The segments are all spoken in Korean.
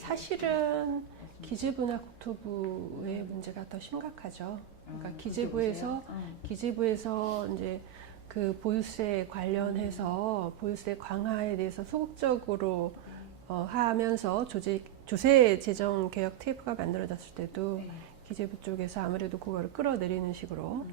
사실은 기재부나 국토부의 문제가 더 심각하죠. 그러니까 기재부에서 이제 그 보유세 관련해서 보유세 강화에 대해서 소극적으로 하면서 조세 재정 개혁 테이프가 만들어졌을 때도 기재부 쪽에서 아무래도 그거를 끌어내리는 식으로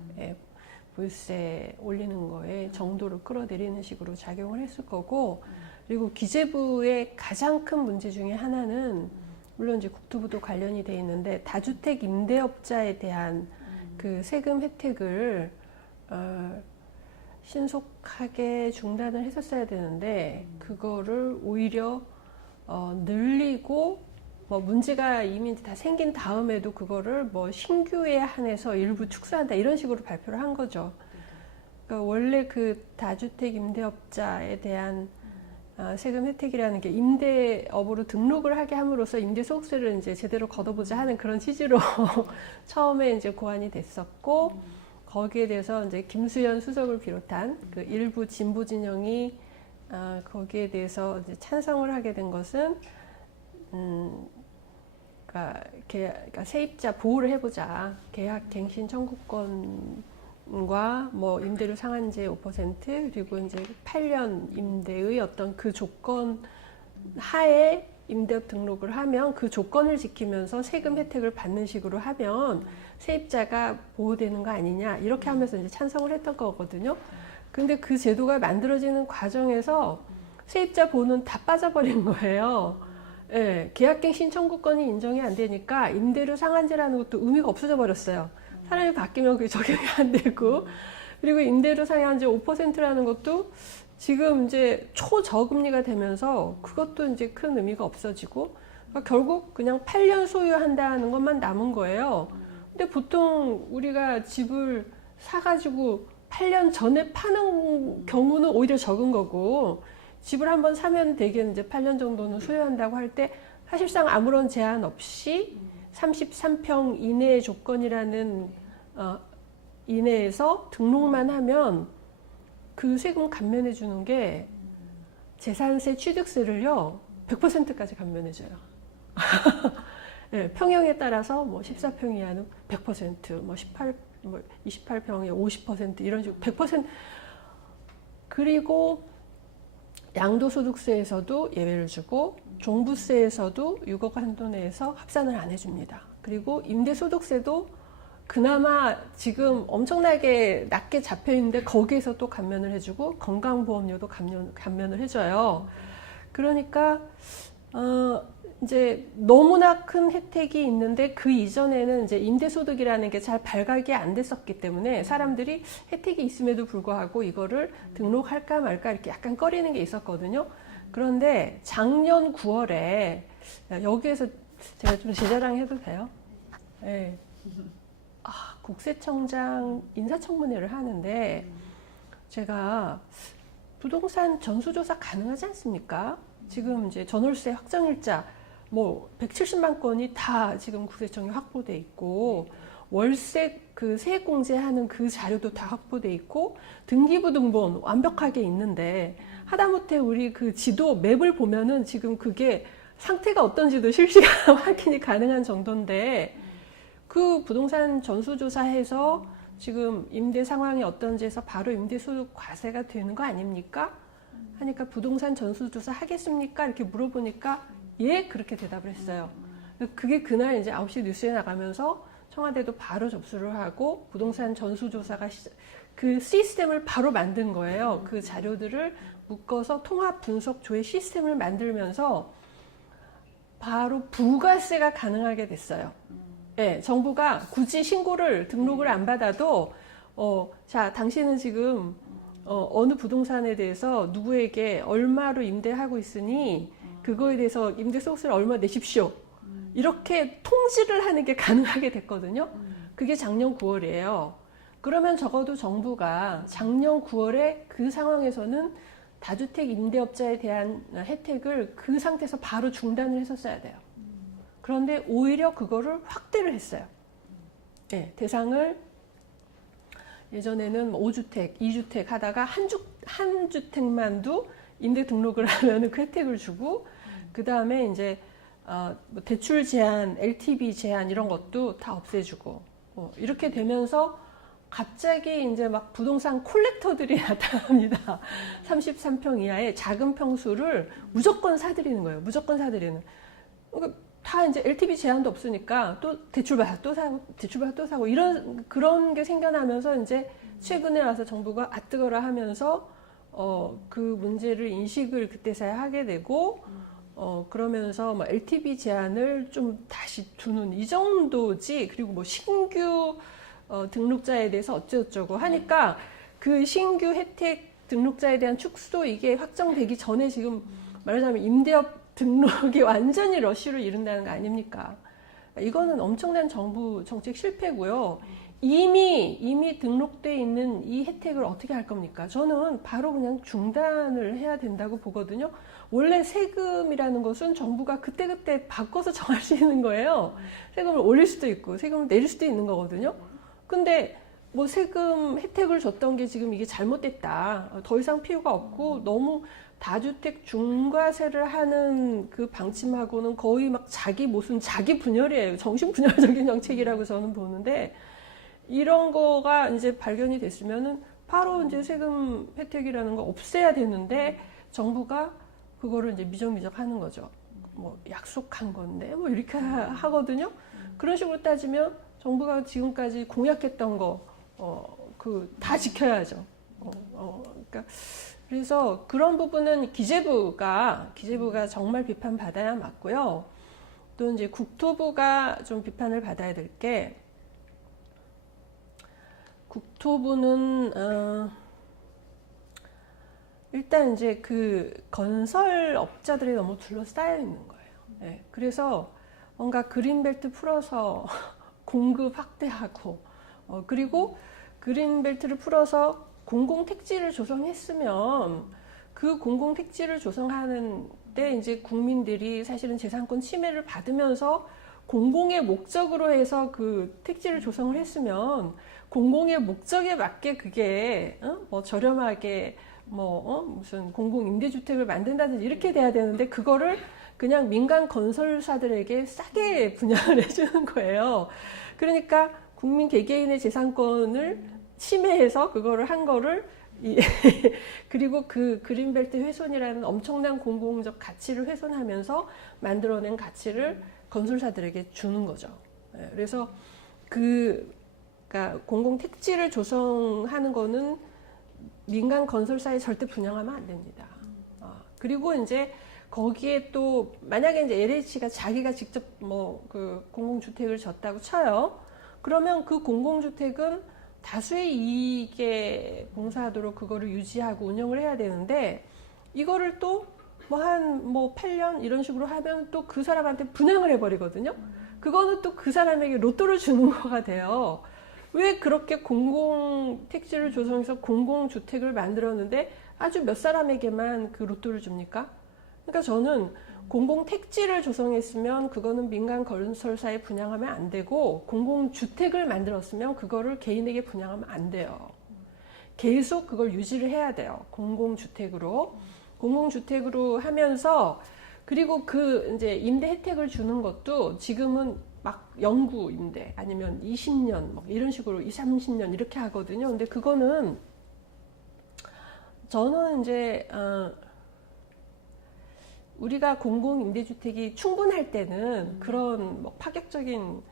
보유세 올리는 거에 정도를 끌어내리는 식으로 작용을 했을 거고, 그리고 기재부의 가장 큰 문제 중에 하나는 물론 이제 국토부도 관련이 돼 있는데 다주택 임대업자에 대한 그 세금 혜택을 신속하게 중단을 했었어야 되는데 그거를 오히려 늘리고 뭐 문제가 이미 다 생긴 다음에도 그거를 뭐 신규에 한해서 일부 축소한다 이런 식으로 발표를 한 거죠. 그러니까 원래 그 다주택 임대업자에 대한 세금 혜택이라는 게 임대업으로 등록을 하게 함으로써 임대소득세를 이제 제대로 걷어보자 하는 그런 취지로 처음에 이제 고안이 됐었고, 거기에 대해서 이제 김수현 수석을 비롯한 그 일부 진보 진영이 거기에 대해서 이제 찬성을 하게 된 것은 그러니까 세입자 보호를 해보자. 계약 갱신 청구권과 뭐 임대료 상한제 5% 그리고 이제 8년 임대의 어떤 그 조건 하에 임대업 등록을 하면 그 조건을 지키면서 세금 혜택을 받는 식으로 하면 세입자가 보호되는 거 아니냐 이렇게 하면서 이제 찬성을 했던 거거든요. 근데 그 제도가 만들어지는 과정에서 세입자 보호는 다 빠져버린 거예요. 예, 계약갱신 청구권이 인정이 안 되니까 임대료 상한제라는 것도 의미가 없어져 버렸어요. 사람이 바뀌면 그게 적용이 안 되고, 그리고 임대료 상한제 5%라는 것도 지금 이제 초저금리가 되면서 그것도 이제 큰 의미가 없어지고, 그러니까 결국 그냥 8년 소유한다는 것만 남은 거예요. 근데 보통 우리가 집을 사가지고 8년 전에 파는 경우는 오히려 적은 거고, 집을 한번 사면 대개 이제 8년 정도는 소유한다고 할 때 사실상 아무런 제한 없이 33평 이내의 조건이라는 이내에서 등록만 하면 그 세금 감면해 주는 게 재산세 취득세를요 100%까지 감면해 줘요. 네, 평형에 따라서 뭐 14평 이하는 100%, 뭐 28평에 50% 이런 식으로 100%. 그리고 양도소득세에서도 예외를 주고 종부세에서도 6억 한도 내에서 합산을 안 해줍니다. 그리고 임대소득세도 그나마 지금 엄청나게 낮게 잡혀있는데 거기에서 또 감면을 해주고 건강보험료도 감면을 해줘요. 그러니까 이제 너무나 큰 혜택이 있는데 그 이전에는 이제 임대소득이라는 게 잘 발각이 안 됐었기 때문에 사람들이 혜택이 있음에도 불구하고 이거를 등록할까 말까 이렇게 약간 꺼리는 게 있었거든요. 그런데 작년 9월에 여기에서 제가 좀 제 자랑 해도 돼요? 네. 국세청장 인사청문회를 하는데 제가 부동산 전수조사 가능하지 않습니까? 지금 이제 전월세 확정일자 뭐 170만 건이 다 지금 국세청에 확보돼 있고 월세 그 세액공제하는 그 자료도 다 확보돼 있고 등기부등본 완벽하게 있는데 하다못해 우리 그 지도 맵을 보면은 지금 그게 상태가 어떤지도 실시간 확인이 가능한 정도인데 그 부동산 전수조사해서 지금 임대 상황이 어떤지 해서 바로 임대소득 과세가 되는 거 아닙니까? 하니까 부동산 전수조사 하겠습니까? 이렇게 물어보니까 예, 그렇게 대답을 했어요. 그게 그날 이제 9시 뉴스에 나가면서 청와대도 바로 접수를 하고 부동산 전수조사가 그 시스템을 바로 만든 거예요. 그 자료들을 묶어서 통합 분석 조회 시스템을 만들면서 바로 부가세가 가능하게 됐어요. 네, 정부가 굳이 신고를 등록을 안 받아도 자, 당신은 지금 어느 부동산에 대해서 누구에게 얼마로 임대하고 있으니 그거에 대해서 임대소득세를 얼마 내십시오. 이렇게 통지를 하는 게 가능하게 됐거든요. 그게 작년 9월이에요. 그러면 적어도 정부가 작년 9월에 그 상황에서는 다주택 임대업자에 대한 혜택을 그 상태에서 바로 중단을 했었어야 돼요. 그런데 오히려 그거를 확대를 했어요. 네, 대상을 예전에는 5주택, 2주택 하다가 한 주택만도 임대 등록을 하면 그 혜택을 주고 그 다음에 이제 뭐 대출 제한, LTV 제한 이런 것도 다 없애주고 이렇게 되면서 갑자기 이제 막 부동산 콜렉터들이 나타납니다. 33평 이하의 작은 평수를 무조건 사들이는 거예요. 무조건 사들이는. 그러니까 다 이제 LTV 제한도 없으니까 또 대출받아 또 사고 대출받아 또 사고 이런 그런 게 생겨나면서 이제 최근에 와서 정부가 아 뜨거라 하면서 그 문제를 인식을 그때서야 하게 되고 그러면서 뭐 LTV 제한을 좀 다시 두는 이 정도지. 그리고 뭐 신규 등록자에 대해서 어쩌고저쩌고 하니까 그 신규 혜택 등록자에 대한 축소 이게 확정되기 전에 지금 말하자면 임대업 등록이 완전히 러쉬를 이룬다는 거 아닙니까? 이거는 엄청난 정부 정책 실패고요. 이미 등록돼 있는 이 혜택을 어떻게 할 겁니까? 저는 바로 그냥 중단을 해야 된다고 보거든요. 원래 세금이라는 것은 정부가 그때그때 바꿔서 정할 수 있는 거예요. 세금을 올릴 수도 있고 세금을 내릴 수도 있는 거거든요. 근데 뭐 세금 혜택을 줬던 게 지금 이게 잘못됐다. 더 이상 필요가 없고 너무 다주택 중과세를 하는 그 방침하고는 거의 막 무슨 자기 분열이에요. 정신분열적인 정책이라고 저는 보는데 이런 거가 이제 발견이 됐으면은 바로 이제 세금 혜택이라는 거 없애야 되는데 정부가 그거를 이제 미적미적 하는 거죠. 뭐 약속한 건데 뭐 이렇게 하거든요. 그런 식으로 따지면 정부가 지금까지 공약했던 거 그 다 지켜야죠. 그러니까 그래서 그런 부분은 기재부가 정말 비판받아야 맞고요. 또 이제 국토부가 좀 비판을 받아야 될 게 국토부는 일단 이제 그 건설업자들이 너무 둘러싸여 있는 거예요. 네, 그래서 뭔가 그린벨트 풀어서 공급 확대하고 그리고 그린벨트를 풀어서 공공택지를 조성했으면 그 공공택지를 조성하는 때 이제 국민들이 사실은 재산권 침해를 받으면서 공공의 목적으로 해서 그 택지를 조성을 했으면 공공의 목적에 맞게 그게 뭐 저렴하게 무슨 공공임대주택을 만든다든지 이렇게 돼야 되는데 그거를 그냥 민간 건설사들에게 싸게 분양을 해주는 거예요. 그러니까 국민 개개인의 재산권을 침해해서 그거를 한 거를 그리고 그 그린벨트 훼손이라는 엄청난 공공적 가치를 훼손하면서 만들어낸 가치를 건설사들에게 주는 거죠. 그래서 그러니까 공공 택지를 조성하는 거는 민간 건설사에 절대 분양하면 안 됩니다. 그리고 이제 거기에 또 만약에 이제 LH가 자기가 직접 뭐 그 공공주택을 졌다고 쳐요. 그러면 그 공공주택은 다수의 이익에 봉사하도록 그거를 유지하고 운영을 해야 되는데 이거를 또 뭐 한 8년 이런 식으로 하면 또 그 사람한테 분양을 해버리거든요. 그거는 또 그 사람에게 로또를 주는 거가 돼요. 왜 그렇게 공공택지를 조성해서 공공주택을 만들었는데 아주 몇 사람에게만 그 로또를 줍니까? 그러니까 저는 공공택지를 조성했으면 그거는 민간 건설사에 분양하면 안 되고 공공주택을 만들었으면 그거를 개인에게 분양하면 안 돼요. 계속 그걸 유지를 해야 돼요. 공공주택으로 하면서 그리고 그 이제 임대 혜택을 주는 것도 지금은 막 영구 임대 아니면 20년 막 이런 식으로 20, 30년 이렇게 하거든요. 근데 그거는 저는 이제 우리가 공공임대주택이 충분할 때는 그런 뭐 파격적인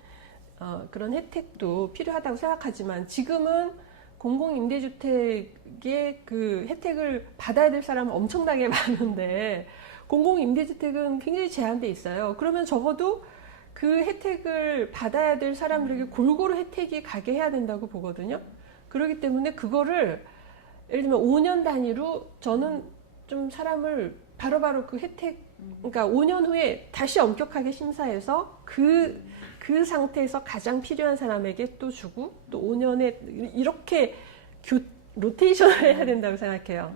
그런 혜택도 필요하다고 생각하지만 지금은 공공임대주택의 그 혜택을 받아야 될 사람은 엄청나게 많은데 공공임대주택은 굉장히 제한돼 있어요. 그러면 적어도 그 혜택을 받아야 될 사람들에게 골고루 혜택이 가게 해야 된다고 보거든요. 그렇기 때문에 그거를 예를 들면 5년 단위로 저는 좀 사람을 바로바로 그 혜택, 그러니까 5년 후에 다시 엄격하게 심사해서 그 상태에서 가장 필요한 사람에게 또 주고 또 5년에 이렇게 로테이션을 해야 된다고 생각해요.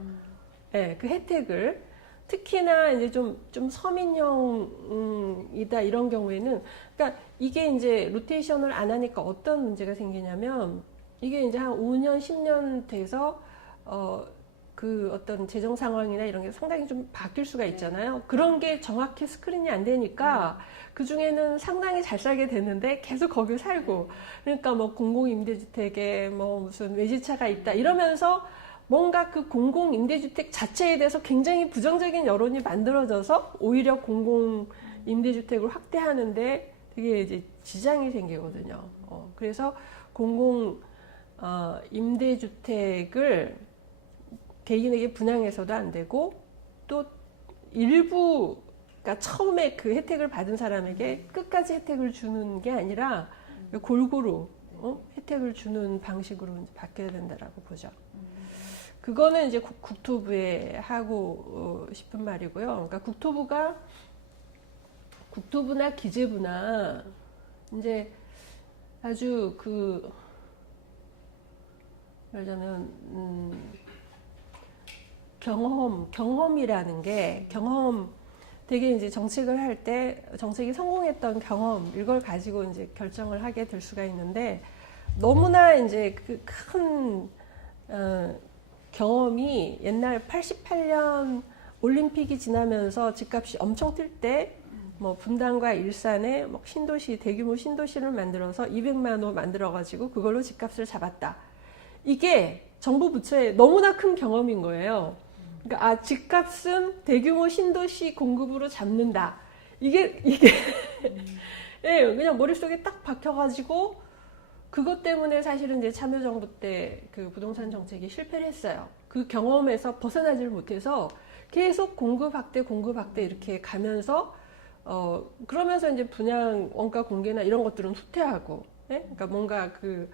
네, 그 혜택을. 특히나 이제 좀 서민형이다 이런 경우에는, 그러니까 이게 이제 로테이션을 안 하니까 어떤 문제가 생기냐면 이게 이제 한 5년, 10년 돼서 그 어떤 재정 상황이나 이런 게 상당히 좀 바뀔 수가 있잖아요. 그런 게 정확히 스크린이 안 되니까 그 중에는 상당히 잘 살게 됐는데 계속 거기 살고, 그러니까 뭐 공공임대주택에 뭐 무슨 외지차가 있다 이러면서 뭔가 그 공공임대주택 자체에 대해서 굉장히 부정적인 여론이 만들어져서 오히려 공공임대주택을 확대하는데 되게 이제 지장이 생기거든요. 그래서 임대주택을 개인에게 분양해서도 안 되고, 또 일부, 그러니까 처음에 그 혜택을 받은 사람에게 끝까지 혜택을 주는 게 아니라 골고루 혜택을 주는 방식으로 이제 바뀌어야 된다라고 보죠. 그거는 이제 국토부에 하고 싶은 말이고요. 그러니까 국토부나 기재부나 이제 아주 그 말하자면 경험이라는 게 되게 이제 정책을 할 때 정책이 성공했던 경험 이걸 가지고 이제 결정을 하게 될 수가 있는데, 너무나 이제 그 큰 경험이 옛날 88년 올림픽이 지나면서 집값이 엄청 뛸 때 뭐 분당과 일산에 뭐 대규모 신도시를 만들어서 200만 호 만들어가지고 그걸로 집값을 잡았다. 이게 정부 부처의 너무나 큰 경험인 거예요. 그러니까 집값은 대규모 신도시 공급으로 잡는다. 이게 예, 그냥 머릿속에 딱 박혀가지고 그것 때문에 사실은 이제 참여정부 때 그 부동산 정책이 실패를 했어요. 그 경험에서 벗어나지를 못해서 계속 공급 확대 이렇게 가면서 그러면서 이제 분양 원가 공개나 이런 것들은 후퇴하고, 예? 그러니까 뭔가 그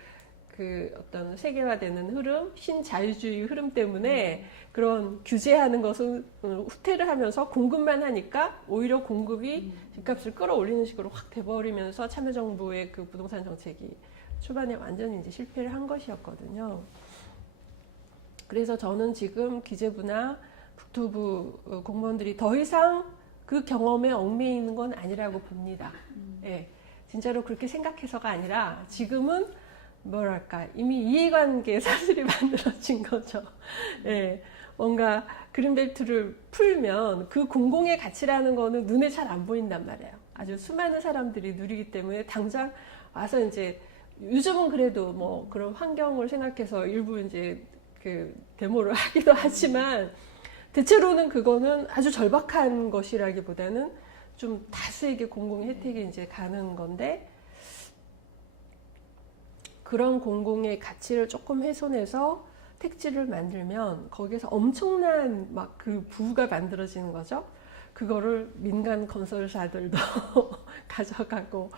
어떤 세계화되는 흐름, 신자유주의 흐름 때문에 그런 규제하는 것은 후퇴를 하면서 공급만 하니까 오히려 공급이 집값을 끌어올리는 식으로 확 돼버리면서 참여정부의 그 부동산 정책이 초반에 완전히 이제 실패를 한 것이었거든요. 그래서 저는 지금 기재부나 국토부 공무원들이 더 이상 그 경험에 얽매이는 건 아니라고 봅니다. 예, 진짜로 그렇게 생각해서가 아니라 지금은 뭐랄까 이미 이해관계 사슬이 만들어진 거죠. 예, 뭔가 그린벨트를 풀면 그 공공의 가치라는 거는 눈에 잘 안 보인단 말이에요. 아주 수많은 사람들이 누리기 때문에 당장 와서 이제 요즘은 그래도 뭐 그런 환경을 생각해서 일부 이제 그 데모를 하기도 하지만 대체로는 그거는 아주 절박한 것이라기보다는 좀 다수에게 공공의 혜택이 이제 가는 건데, 그런 공공의 가치를 조금 훼손해서 택지를 만들면 거기에서 엄청난 막 그 부가 만들어지는 거죠. 그거를 민간 건설사들도 가져가고,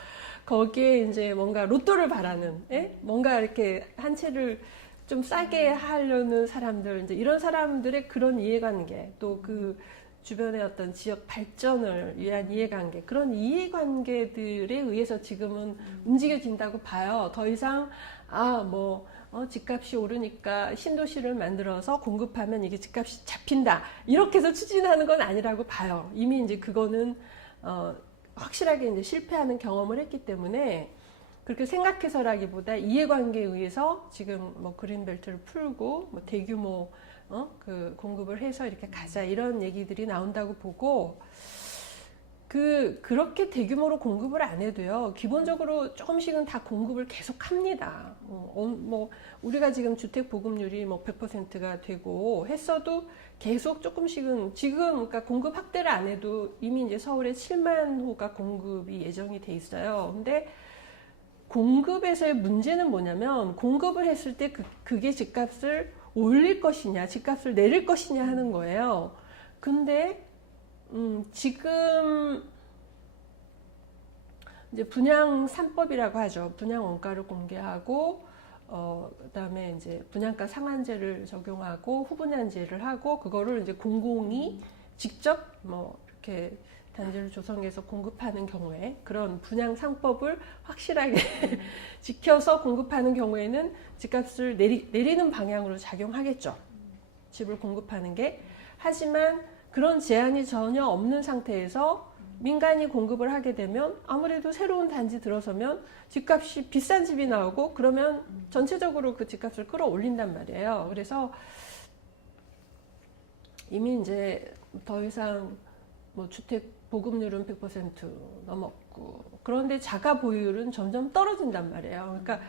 거기에 이제 뭔가 로또를 바라는, 뭔가 이렇게 한 채를 좀 싸게 하려는 사람들, 이제 이런 사람들의 그런 이해관계, 또 그 주변의 어떤 지역 발전을 위한 이해관계, 그런 이해관계들에 의해서 지금은 움직여진다고 봐요. 더 이상 집값이 오르니까 신도시를 만들어서 공급하면 이게 집값이 잡힌다, 이렇게 해서 추진하는 건 아니라고 봐요. 이미 이제 그거는 확실하게 이제 실패하는 경험을 했기 때문에 그렇게 생각해서라기보다 이해관계에 의해서 지금 뭐 그린벨트를 풀고 뭐 대규모 그 공급을 해서 이렇게 가자, 이런 얘기들이 나온다고 보고, 그렇게 대규모로 공급을 안 해도요, 기본적으로 조금씩은 다 공급을 계속 합니다. 뭐 우리가 지금 주택 보급률이 뭐 100%가 되고 했어도 계속 조금씩은 지금, 그러니까 공급 확대를 안 해도 이미 이제 서울에 7만 호가 공급이 예정이 돼 있어요. 근데 공급에서의 문제는 뭐냐면, 공급을 했을 때 그게 집값을 올릴 것이냐, 집값을 내릴 것이냐 하는 거예요. 근데 지금 이제 분양 3법이라고 하죠. 분양 원가를 공개하고, 그다음에 이제 분양가 상한제를 적용하고 후분양제를 하고, 그거를 이제 공공이 직접 뭐 이렇게 단지를 조성해서 공급하는 경우에, 그런 분양 상법을 확실하게 지켜서 공급하는 경우에는 집값을 내리는 방향으로 작용하겠죠. 집을 공급하는 게. 하지만 그런 제한이 전혀 없는 상태에서 민간이 공급을 하게 되면 아무래도 새로운 단지 들어서면 집값이 비싼 집이 나오고, 그러면 전체적으로 그 집값을 끌어올린단 말이에요. 그래서 이미 이제 더 이상 뭐 주택 보급률은 100% 넘었고, 그런데 자가 보유율은 점점 떨어진단 말이에요. 그러니까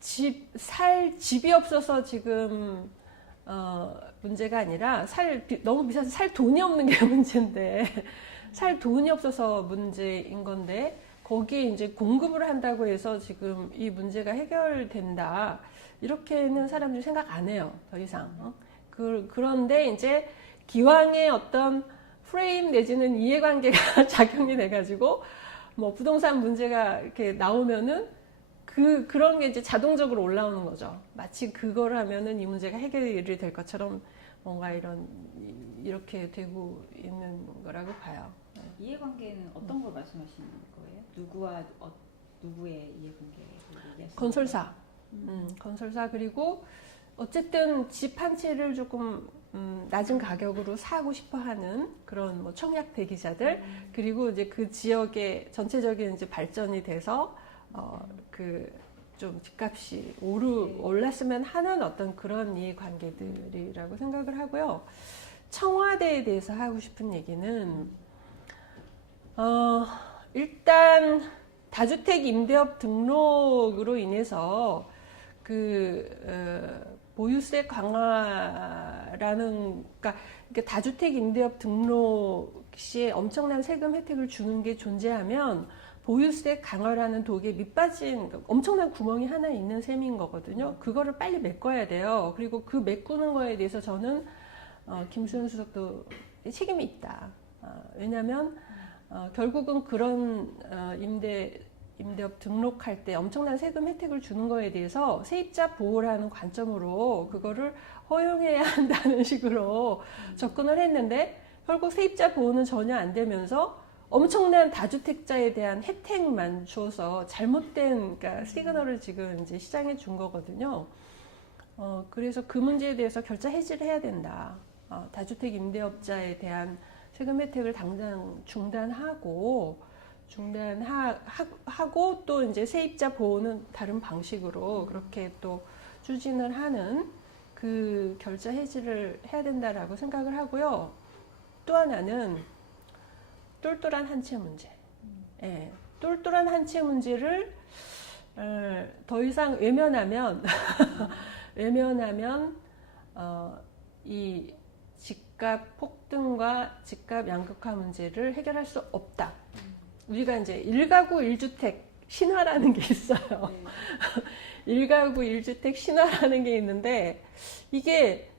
집이 없어서 지금 문제가 아니라 너무 비싸서 살 돈이 없는 게 문제인데, 살 돈이 없어서 문제인 건데, 거기에 이제 공급을 한다고 해서 지금 이 문제가 해결된다, 이렇게는 사람들이 생각 안 해요, 더 이상. 그런데 이제 기왕의 어떤 프레임 내지는 이해관계가 작용이 돼가지고 뭐 부동산 문제가 이렇게 나오면은 그런 게 이제 자동적으로 올라오는 거죠. 마치 그걸 하면은 이 문제가 해결이 될 것처럼 뭔가 이렇게 되고 있는 거라고 봐요. 이해관계는 어떤 걸 말씀하시는 거예요? 누구의 이해관계를 얘기하시는 건설사. 건설사. 그리고 어쨌든 집 한 채를 조금 낮은 가격으로 사고 싶어 하는 그런 뭐 청약 대기자들, 그리고 이제 그 지역의 전체적인 이제 발전이 돼서 좀 집값이 올랐으면 하는 어떤 그런 이해관계들이라고 생각을 하고요. 청와대에 대해서 하고 싶은 얘기는, 일단 다주택 임대업 등록으로 인해서 보유세 강화라는, 그러니까 다주택 임대업 등록 시에 엄청난 세금 혜택을 주는 게 존재하면 보유세 강화라는 독에 밑빠진 엄청난 구멍이 하나 있는 셈인 거거든요. 그거를 빨리 메꿔야 돼요. 그리고 그 메꾸는 거에 대해서 저는 김수현 수석도 책임이 있다. 왜냐하면 결국은 그런 임대업 등록할 때 엄청난 세금 혜택을 주는 거에 대해서 세입자 보호라는 관점으로 그거를 허용해야 한다는 식으로 접근을 했는데, 결국 세입자 보호는 전혀 안 되면서 엄청난 다주택자에 대한 혜택만 주어서 잘못된, 그러니까 시그널을 지금 이제 시장에 준 거거든요. 그래서 그 문제에 대해서 결자 해지를 해야 된다. 다주택 임대업자에 대한 세금 혜택을 당장 중단하고 또 이제 세입자 보호는 다른 방식으로 그렇게 또 추진을 하는 그 결자 해지를 해야 된다라고 생각을 하고요. 또 하나는 똘똘한 한 채 문제. 예, 똘똘한 한 채 문제를 더 이상 외면하면 이 집값 폭등과 집값 양극화 문제를 해결할 수 없다. 우리가 이제 1가구 1주택 신화라는 게 있어요. 1가구 1주택 신화라는 게 있는데, 이게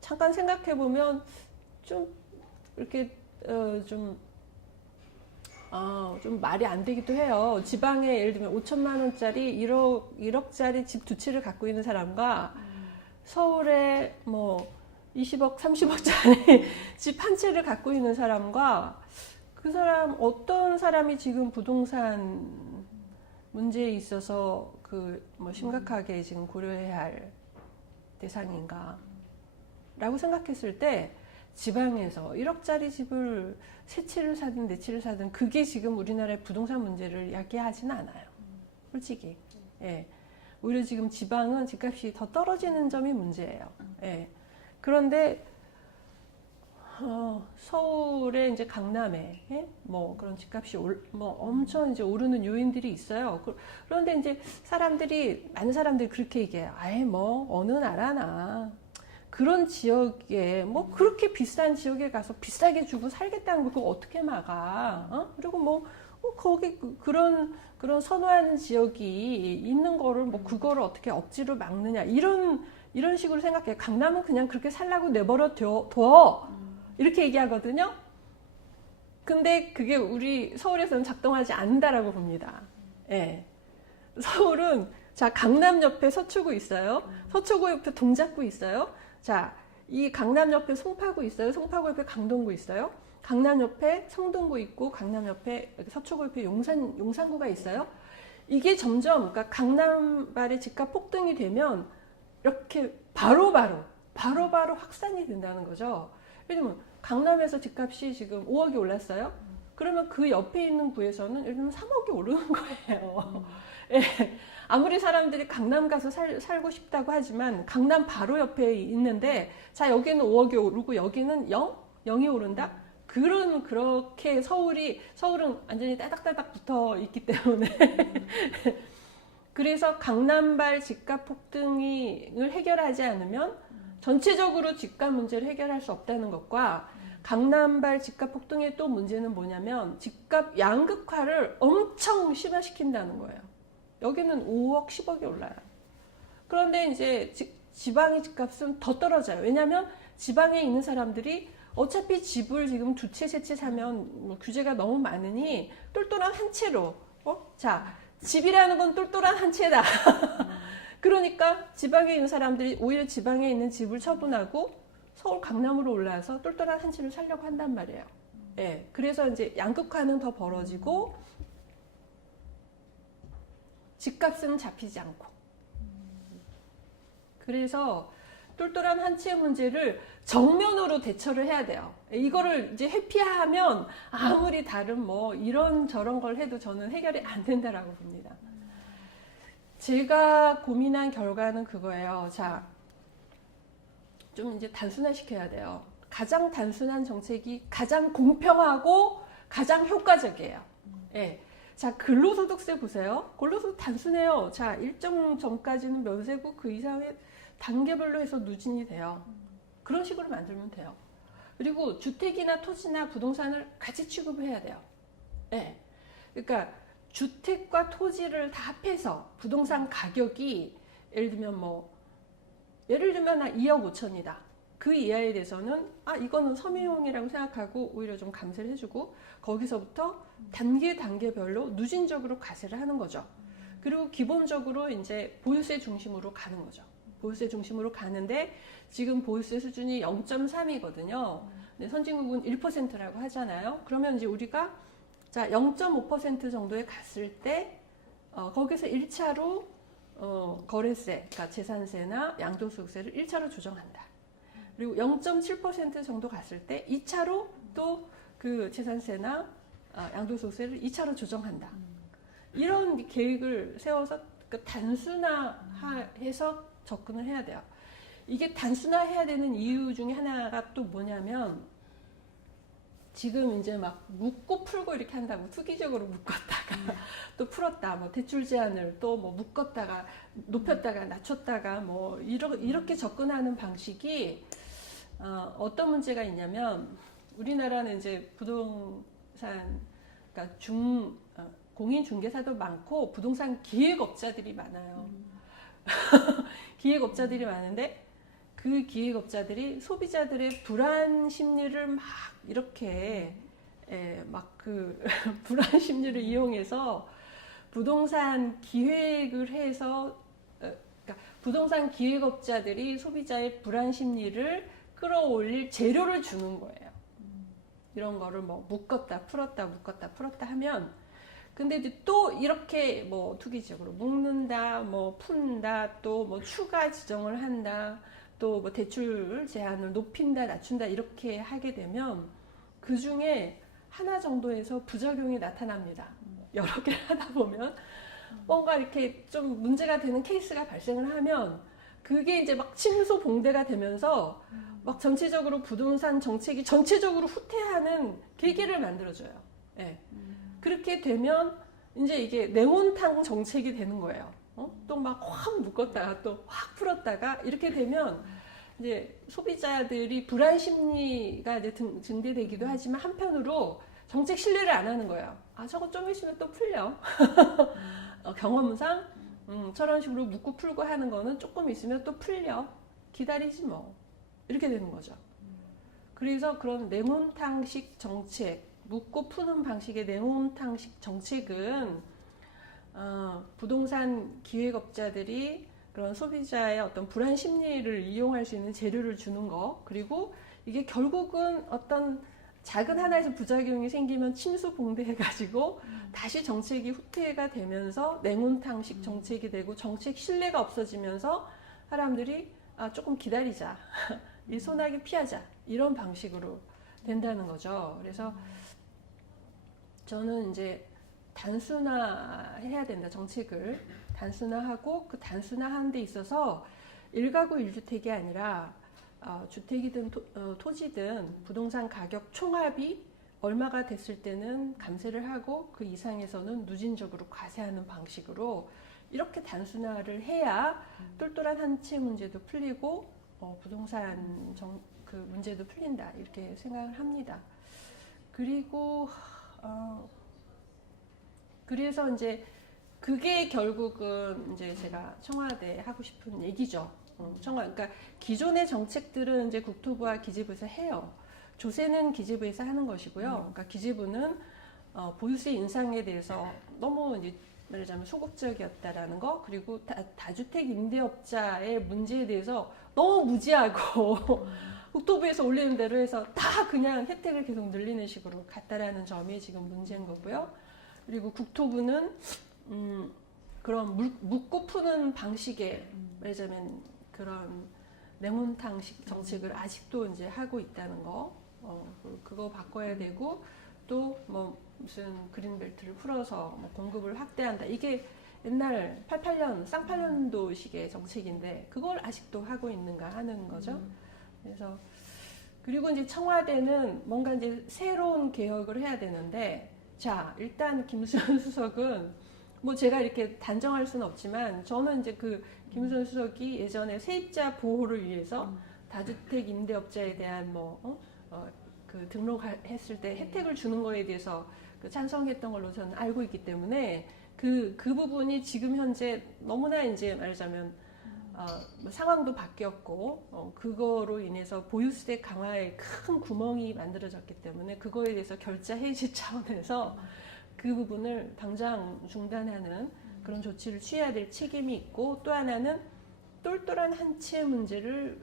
잠깐 생각해 보면 좀 이렇게 좀 말이 안 되기도 해요. 지방에 예를 들면 5천만 원짜리 1억짜리 집 두 채를 갖고 있는 사람과 서울에 뭐 20억, 30억짜리 집 한 채를 갖고 있는 사람과, 그 사람 어떤 사람이 지금 부동산 문제에 있어서 뭐 심각하게 지금 고려해야 할 대상인가 라고 생각했을 때, 지방에서 1억짜리 집을 세 채를 사든 네 채를 사든 그게 지금 우리나라의 부동산 문제를 야기하지는 않아요. 솔직히. 예. 오히려 지금 지방은 집값이 더 떨어지는 점이 문제예요. 예. 그런데 서울에 이제 강남에 뭐 그런 집값이 뭐 엄청 이제 오르는 요인들이 있어요. 그런데 이제 많은 사람들이 그렇게 얘기해요. 아예 뭐 어느 나라나 그런 지역에 뭐 그렇게 비싼 지역에 가서 비싸게 주고 살겠다는 걸 그거 어떻게 막아? 그리고 뭐 거기 그런 선호하는 지역이 있는 거를 뭐 그거를 어떻게 억지로 막느냐, 이런 식으로 생각해요. 강남은 그냥 그렇게 살라고 내버려 둬. 이렇게 얘기하거든요. 근데 그게 우리 서울에서는 작동하지 않는다라고 봅니다. 예. 서울은, 자, 강남 옆에 서초구 있어요. 서초구 옆에 동작구 있어요. 자, 이 강남 옆에 송파구 있어요. 송파구 옆에 강동구 있어요. 강남 옆에 성동구 있고, 강남 옆에 서초구 옆에 용산구가 있어요. 이게 점점, 그러니까 강남 말의 집값 폭등이 되면 이렇게 바로바로 확산이 된다는 거죠. 왜냐면 강남에서 집값이 지금 5억이 올랐어요. 그러면 그 옆에 있는 구에서는 예를 들면 3억이 오르는 거예요. 예. 아무리 사람들이 강남 가서 살고 싶다고 하지만 강남 바로 옆에 있는데 자 여기는 5억이 오르고 여기는 0이 오른다? 그렇게 서울은 완전히 따닥따닥 붙어 있기 때문에 그래서 강남발 집값 폭등을 해결하지 않으면 전체적으로 집값 문제를 해결할 수 없다는 것과 강남발 집값 폭등의 또 문제는 뭐냐면 집값 양극화를 엄청 심화시킨다는 거예요. 여기는 5억, 10억이 올라요. 그런데 이제 지방의 집값은 더 떨어져요. 왜냐하면 지방에 있는 사람들이 어차피 집을 지금 두 채, 세 채 사면 뭐 규제가 너무 많으니 똘똘한 한 채로 자 집이라는 건 똘똘한 한 채다. 그러니까 지방에 있는 사람들이 오히려 지방에 있는 집을 처분하고 서울 강남으로 올라와서 똘똘한 한 채를 살려고 한단 말이에요. 예, 그래서 이제 양극화는 더 벌어지고 집값은 잡히지 않고. 그래서 똘똘한 한 채 문제를 정면으로 대처를 해야 돼요. 이거를 이제 회피하면 아무리 다른 뭐 이런 저런 걸 해도 저는 해결이 안 된다라고 봅니다. 제가 고민한 결과는 그거예요. 자, 좀 이제 단순화시켜야 돼요. 가장 단순한 정책이 가장 공평하고 가장 효과적이에요. 예. 자, 근로소득세 보세요. 근로소득 단순해요. 자, 일정 전까지는 면세고 그 이상의 단계별로 해서 누진이 돼요. 그런 식으로 만들면 돼요. 그리고 주택이나 토지나 부동산을 같이 취급을 해야 돼요. 예. 그러니까 주택과 토지를 다 합해서 부동산 가격이 예를 들면 한 2억 5천이다. 그 이하에 대해서는 이거는 섬유용이라고 생각하고 오히려 좀 감세를 해주고 거기서부터 단계별로 누진적으로 과세를 하는 거죠. 그리고 기본적으로 이제 보유세 중심으로 가는 거죠. 보유세 중심으로 가는데 지금 보유세 수준이 0.3이거든요. 선진국은 1%라고 하잖아요. 그러면 이제 우리가 자 0.5% 정도에 갔을 때 거기서 1차로 거래세, 그러니까 재산세나 양도소득세를 1차로 조정한다. 그리고 0.7% 정도 갔을 때 2차로 또 그 재산세나 양도소득세를 2차로 조정한다. 이런 계획을 세워서 단순화해서 접근을 해야 돼요. 이게 단순화해야 되는 이유 중에 하나가 또 뭐냐면 지금 이제 막 묶고 풀고 이렇게 한다고 투기적으로 묶었다가 또 풀었다, 뭐 대출 제한을 또 뭐 묶었다가 높였다가 낮췄다가 뭐 이렇게 접근하는 방식이 어떤 문제가 있냐면 우리나라는 이제 부동산 그러니까 공인 중개사도 많고 부동산 기획업자들이 많아요. 기획업자들이 많은데 그 기획업자들이 소비자들의 불안 심리를 막 이렇게 불안 심리를 이용해서 부동산 기획을 해서 그러니까 부동산 기획업자들이 소비자의 불안 심리를 끌어올릴 재료를 주는 거예요. 이런 거를 뭐 묶었다 풀었다 하면 근데 또 이렇게 뭐 투기적으로 묶는다, 뭐 푼다, 또 뭐 추가 지정을 한다, 또 뭐 대출 제한을 높인다, 낮춘다 이렇게 하게 되면 그 중에 하나 정도에서 부작용이 나타납니다. 여러 개 하다 보면 뭔가 이렇게 좀 문제가 되는 케이스가 발생을 하면 그게 이제 막 침소봉대가 되면서 막 전체적으로 부동산 정책이 전체적으로 후퇴하는 계기를 만들어줘요. 예. 그렇게 되면 이제 이게 네모탕 정책이 되는 거예요. 또 막 확 묶었다가 또 확 풀었다가 이렇게 되면 이제 소비자들이 불안 심리가 이제 증대되기도 하지만 한편으로 정책 신뢰를 안 하는 거예요. 저거 좀 있으면 또 풀려. 경험상 저런 식으로 묶고 풀고 하는 거는 조금 있으면 또 풀려. 기다리지 뭐. 이렇게 되는 거죠. 그래서 그런 네모탕식 정책, 묶고 푸는 방식의 네모탕식 정책은 부동산 기획업자들이 그런 소비자의 어떤 불안 심리를 이용할 수 있는 재료를 주는 거, 그리고 이게 결국은 어떤 작은 하나에서 부작용이 생기면 침수봉대해가지고 다시 정책이 후퇴가 되면서 냉온탕식 정책이 되고 정책 신뢰가 없어지면서 사람들이 조금 기다리자, 이 소나기 피하자 이런 방식으로 된다는 거죠. 그래서 저는 이제 단순화해야 된다. 정책을 단순화하고 그 단순화하는 데 있어서 1가구 1주택이 아니라 주택이든 토지든 부동산 가격 총합이 얼마가 됐을 때는 감세를 하고 그 이상에서는 누진적으로 과세하는 방식으로 이렇게 단순화를 해야 똘똘한 한 채 문제도 풀리고 부동산 그 문제도 풀린다 이렇게 생각을 합니다. 그리고 그래서 이제 그게 결국은 이제 제가 청와대에 하고 싶은 얘기죠. 그러니까 기존의 정책들은 이제 국토부와 기재부에서 해요. 조세는 기재부에서 하는 것이고요. 그러니까 기재부는 보유세 인상에 대해서 너무 이제 말하자면 소극적이었다라는 거, 그리고 다주택 임대업자의 문제에 대해서 너무 무지하고 국토부에서 올리는 대로 해서 다 그냥 혜택을 계속 늘리는 식으로 갔다라는 점이 지금 문제인 거고요. 그리고 국토부는 그런 묻고 푸는 방식의 말하자면 그런 냉온탕식 정책을 아직도 이제 하고 있다는 거, 그거 바꿔야 되고 또 뭐 무슨 그린벨트를 풀어서 뭐 공급을 확대한다. 이게 옛날 88년 쌍팔년도식의 정책인데 그걸 아직도 하고 있는가 하는 거죠. 그래서 그리고 이제 청와대는 뭔가 이제 새로운 개혁을 해야 되는데, 자 일단 김수현 수석은 뭐 제가 이렇게 단정할 수는 없지만 저는 이제 그 김수현 수석이 예전에 세입자 보호를 위해서 다주택 임대업자에 대한 그 등록했을 때 혜택을 주는 거에 대해서 그 찬성했던 걸로 저는 알고 있기 때문에 그 부분이 지금 현재 너무나 이제 말하자면 상황도 바뀌었고 그거로 인해서 보유세 강화에 큰 구멍이 만들어졌기 때문에 그거에 대해서 결자 해지 차원에서 그 부분을 당장 중단하는 그런 조치를 취해야 될 책임이 있고, 또 하나는 똘똘한 한 채 문제를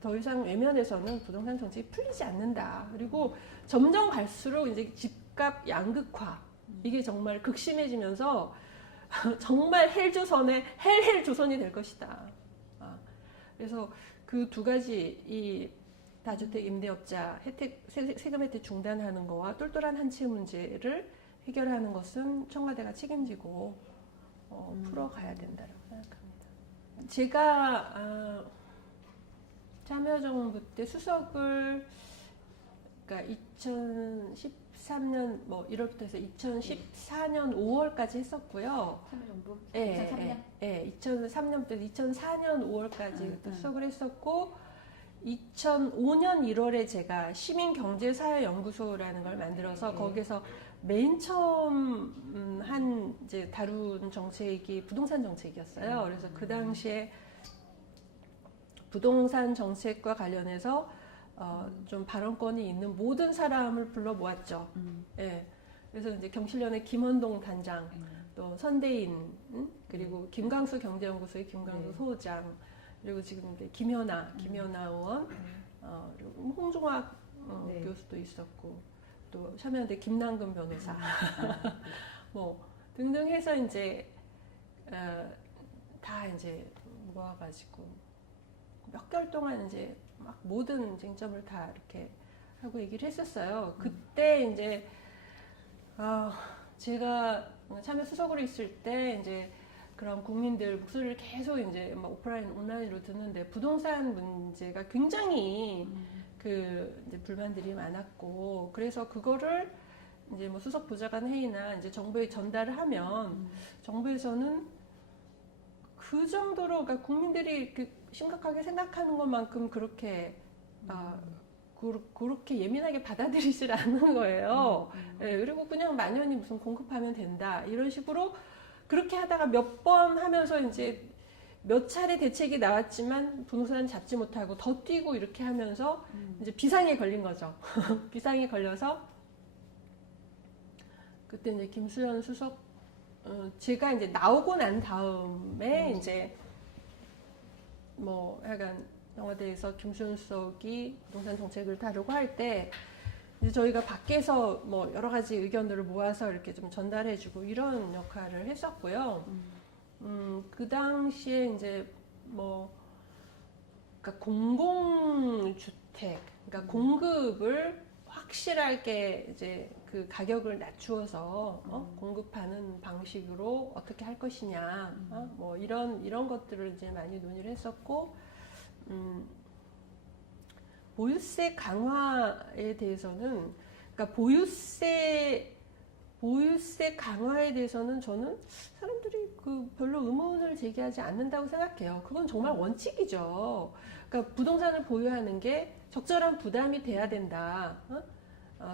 더 이상 외면에서는 부동산 정책이 풀리지 않는다. 그리고 점점 갈수록 이제 집값 양극화 이게 정말 극심해지면서 정말 헬 조선이 될 것이다. 그래서 그 두 가지 이 다주택 임대업자 세금 혜택 중단하는 거와 똘똘한 한 채 문제를 해결하는 것은 청와대가 책임지고 풀어가야 된다고 생각합니다. 제가 참여정부 때 수석을 그러니까 2013년 뭐 1월부터 해서 2014년 5월까지 했었고요. 참여정부? 예, 2003년? 예, 2003년부터 2004년 5월까지 수석을 했었고 2005년 1월에 제가 시민경제사회연구소라는 걸 만들어서 거기서 맨 처음 이제 다룬 정책이 부동산 정책이었어요. 그래서 그 당시에 부동산 정책과 관련해서 좀 발언권이 있는 모든 사람을 불러 모았죠. 예. 그래서 이제 경실련의 김원동 단장, 또 선대인, 그리고 김광수 경제연구소의 김광수 소장, 그리고 지금 이제 김연아 의원, 그리고 홍종학 교수도 있었고, 또 참여연대 김남근 변호사, 뭐 등등 해서 이제 다 이제 모아가지고 몇 개월 동안 이제 막 모든 쟁점을 다 이렇게 하고 얘기를 했었어요. 그때 이제 제가 참여 수석으로 있을 때 이제 그런 국민들 목소리를 계속 이제 막 온라인으로 듣는데 부동산 문제가 굉장히 이제 불만들이 많았고, 그래서 그거를 이제 뭐 수석 보좌관 회의나 이제 정부에 전달을 하면 정부에서는 그 정도로 그러니까 국민들이 심각하게 생각하는 것만큼 그렇게 그렇게 예민하게 받아들이질 않는 거예요. 네, 그리고 그냥 만연히 무슨 공급하면 된다 이런 식으로 그렇게 하다가 몇 번 하면서 이제 몇 차례 대책이 나왔지만 부동산 잡지 못하고 더 뛰고 이렇게 하면서 이제 비상에 걸린 거죠. 비상에 걸려서 그때 이제 김수현 수석 제가 이제 나오고 난 다음에 이제 뭐 약간 청와대에서 김수현 수석이 부동산 정책을 다루고 할 때 이제 저희가 밖에서 뭐 여러 가지 의견들을 모아서 이렇게 좀 전달해주고 이런 역할을 했었고요. 그 당시에 이제 뭐 그러니까 공공주택, 그러니까 공급을 확실하게 이제 그 가격을 낮추어서 공급하는 방식으로 어떻게 할 것이냐, 뭐 이런 것들을 이제 많이 논의를 했었고, 보유세 강화에 대해서는, 그러니까 보유세 강화에 대해서는 저는 사람들이 그 별로 의문을 제기하지 않는다고 생각해요. 그건 정말 원칙이죠. 그러니까 부동산을 보유하는 게 적절한 부담이 돼야 된다.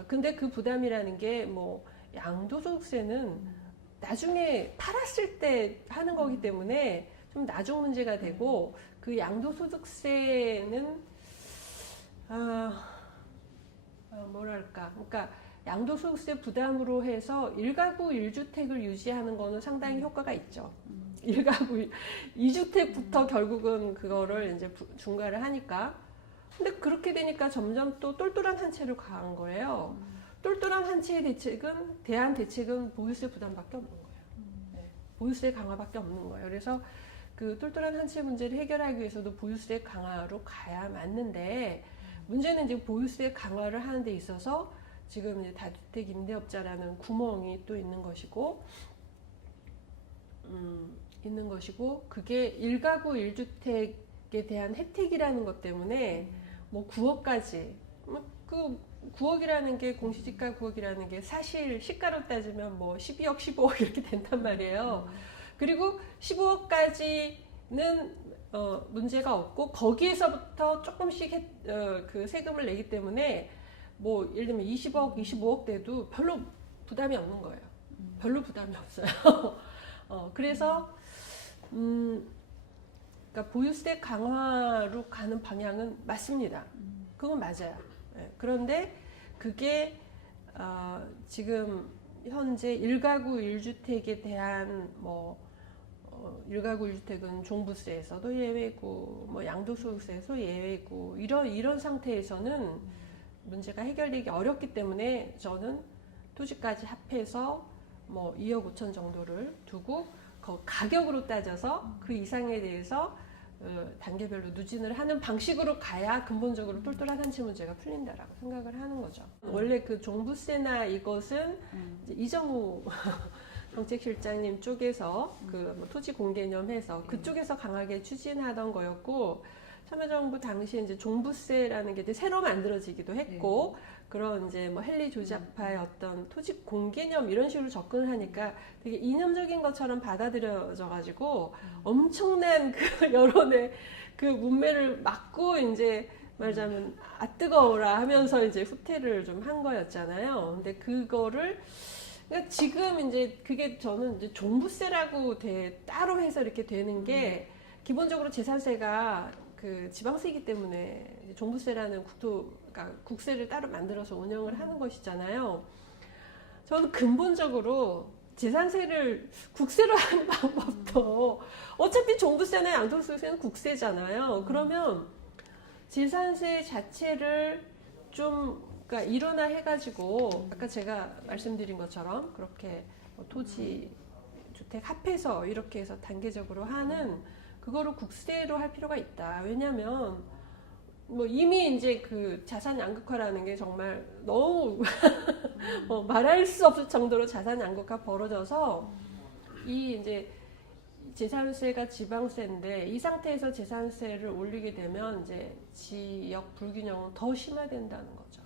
근데 그 부담이라는 게 뭐 양도소득세는 나중에 팔았을 때 하는 거기 때문에 좀 나중 문제가 되고, 그 양도소득세는 뭐랄까, 그러니까 양도소득세 부담으로 해서 1가구 1주택을 유지하는 거는 상당히 효과가 있죠. 1가구 2주택부터 결국은 그거를 이제 중과를 하니까. 근데 그렇게 되니까 점점 또 똘똘한 한 채로 간 거예요. 똘똘한 한 채의 대한 대책은 보유세 부담밖에 없는 거예요. 네, 보유세 강화밖에 없는 거예요. 그래서 그 똘똘한 한 채 문제를 해결하기 위해서도 보유세 강화로 가야 맞는데, 문제는 이제 보유세 강화를 하는 데 있어서 지금 이제 다주택 임대업자라는 구멍이 또 있는 것이고, 그게 1가구 1주택에 대한 혜택이라는 것 때문에 뭐 9억까지, 그 9억이라는 게, 공시지가 9억이라는 게 사실 시가로 따지면 뭐 12억, 15억 이렇게 된단 말이에요. 그리고 15억까지는 문제가 없고, 거기에서부터 조금씩 그 세금을 내기 때문에 뭐 예를 들면 20억, 25억 돼도 별로 부담이 없는 거예요. 별로 부담이 없어요. 그래서 그러니까 보유세 강화로 가는 방향은 맞습니다. 그건 맞아요. 네. 그런데 그게 지금 현재 1가구 1주택에 대한 뭐 1가구 1주택은 종부세에서도 예외고, 뭐 양도소득세에서 예외고, 이런 상태에서는 문제가 해결되기 어렵기 때문에 저는 토지까지 합해서 뭐 2억 5천 정도를 두고, 그 가격으로 따져서 그 이상에 대해서 단계별로 누진을 하는 방식으로 가야 근본적으로 똘똘한 한 채 문제가 풀린다라고 생각을 하는 거죠. 원래 그 종부세나 이것은 이제 이정우 정책실장님 쪽에서 그 뭐 토지 공개념해서 그쪽에서 강하게 추진하던 거였고, 참여정부 당시에 이제 종부세라는 게 이제 새로 만들어지기도 했고, 그런 이제 뭐 헨리 조지아파의 어떤 토지 공개념 이런 식으로 접근을 하니까 되게 이념적인 것처럼 받아들여져가지고 엄청난 그 여론의 그 문매를 맞고, 이제 말하자면 뜨거워라 하면서 이제 후퇴를 좀 한 거였잖아요. 근데 그거를, 그러니까 지금 이제 그게 저는 이제 종부세라고 따로 해서 이렇게 되는 게, 기본적으로 재산세가 그 지방세이기 때문에 종부세라는 그러니까 국세를 따로 만들어서 운영을 하는 것이잖아요. 저는 근본적으로 재산세를 국세로 하는 방법도, 어차피 종부세나 양도소득세는 국세잖아요. 그러면 재산세 자체를 좀, 그러니까 일원화해가지고 아까 제가 말씀드린 것처럼 그렇게 뭐 토지, 주택 합해서 이렇게 해서 단계적으로 하는, 그거를 국세로 할 필요가 있다. 왜냐하면 뭐 이미 이제 그 자산 양극화라는 게 정말 너무 말할 수 없을 정도로 자산 양극화 벌어져서, 이 이제 재산세가 지방세인데 이 상태에서 재산세를 올리게 되면 이제 지역 불균형은 더 심화된다는 거죠.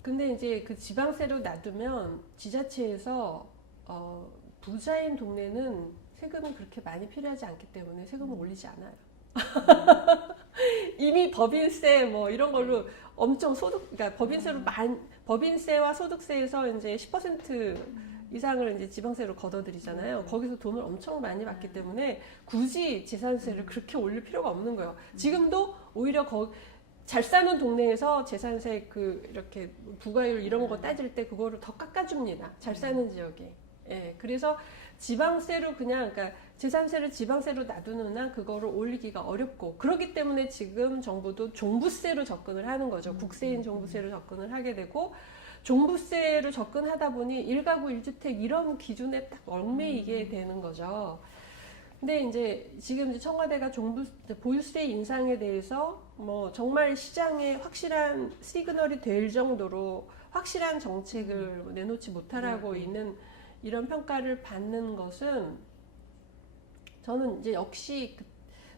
근데 이제 그 지방세로 놔두면 지자체에서 부자인 동네는 세금이 그렇게 많이 필요하지 않기 때문에 세금을 올리지 않아요. 이미 법인세 뭐 이런 걸로 엄청 그러니까 법인세와 소득세에서 이제 10% 이상을 이제 지방세로 걷어들이잖아요. 거기서 돈을 엄청 많이 받기 때문에 굳이 재산세를 그렇게 올릴 필요가 없는 거예요. 지금도 오히려 잘 사는 동네에서 재산세 이렇게 부과율 이런 거 따질 때 그거를 더 깎아줍니다. 잘 사는 지역에. 예, 그래서 지방세로 그러니까 재산세를 지방세로 놔두는 한 그거를 올리기가 어렵고, 그렇기 때문에 지금 정부도 종부세로 접근을 하는 거죠. 국세인 종부세로 접근을 하게 되고, 종부세로 접근하다 보니 1가구 1주택 이런 기준에 딱 얽매이게 되는 거죠. 근데 이제 지금 이제 청와대가 보유세 인상에 대해서 뭐 정말 시장에 확실한 시그널이 될 정도로 확실한 정책을 내놓지 못하라고 있는 이런 평가를 받는 것은 저는 이제 역시 그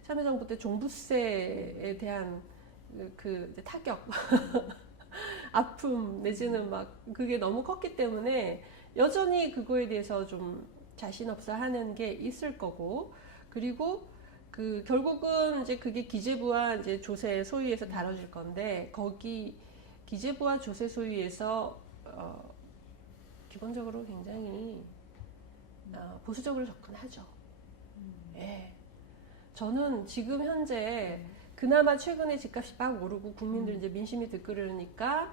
참여정부 때 종부세에 대한 그 타격, 아픔 내지는 막 그게 너무 컸기 때문에 여전히 그거에 대해서 좀 자신 없어 하는 게 있을 거고, 그리고 그 결국은 이제 그게 기재부와 이제 조세 소위에서 다뤄질 건데, 거기 기재부와 조세 소위에서 기본적으로 굉장히 보수적으로 접근하죠. 예. 저는 지금 현재 그나마 최근에 집값이 막 오르고 국민들 이제 민심이 들끓으니까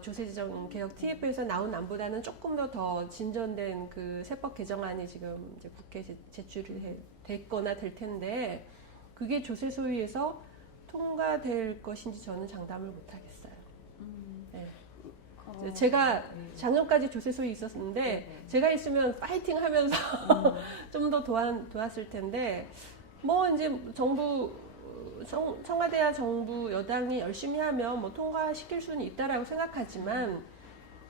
조세지정 개혁 TF에서 나온 안보다는 조금 더 진전된 그 세법 개정안이 지금 이제 국회에 제출이 됐거나 될 텐데, 그게 조세 소위에서 통과될 것인지 저는 장담을 못 하겠어요. 네. 제가 작년까지 조세 소위 있었는데 제가 있으면 파이팅 하면서 좀 더 도왔을 텐데, 뭐 이제 청와대와 정부 여당이 열심히 하면 뭐 통과시킬 수는 있다라고 생각하지만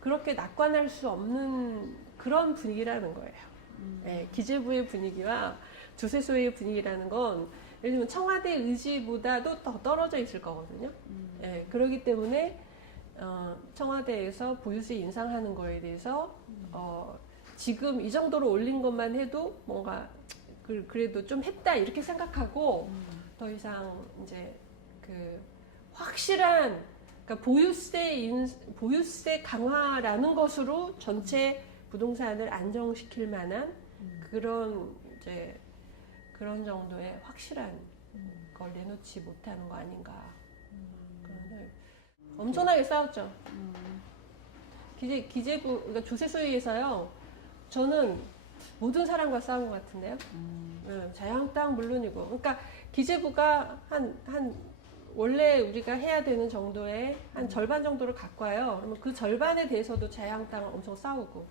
그렇게 낙관할 수 없는 그런 분위기라는 거예요. 네, 기재부의 분위기와 조세소의 분위기라는 건 예를 들면 청와대 의지보다도 더 떨어져 있을 거거든요. 네, 그렇기 때문에 청와대에서 보유세 인상하는 거에 대해서 지금 이 정도로 올린 것만 해도 뭔가 그래도 좀 했다 이렇게 생각하고 더 이상 이제 그 확실한, 그러니까 보유세 강화라는 것으로 전체 부동산을 안정시킬 만한 그런 이제 그런 정도의 확실한 걸 내놓지 못하는 거 아닌가. 그런데 엄청나게 싸웠죠. 기재부, 그러니까 조세소위에서요. 저는 모든 사람과 싸운 것 같은데요. 자유한국당 물론이고, 그러니까 기재부가 원래 우리가 해야 되는 정도의 한 절반 정도를 갖고 와요. 그러면 그 절반에 대해서도 자유한국당은 엄청 싸우고,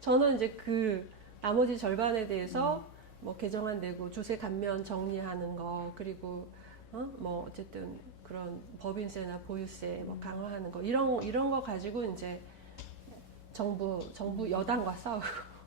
저는 이제 그 나머지 절반에 대해서 뭐 개정안 내고 조세 감면 정리하는 거, 그리고 뭐 어쨌든 그런 법인세나 보유세 뭐 강화하는 거, 이런 거 가지고 이제 정부 여당과 싸우고.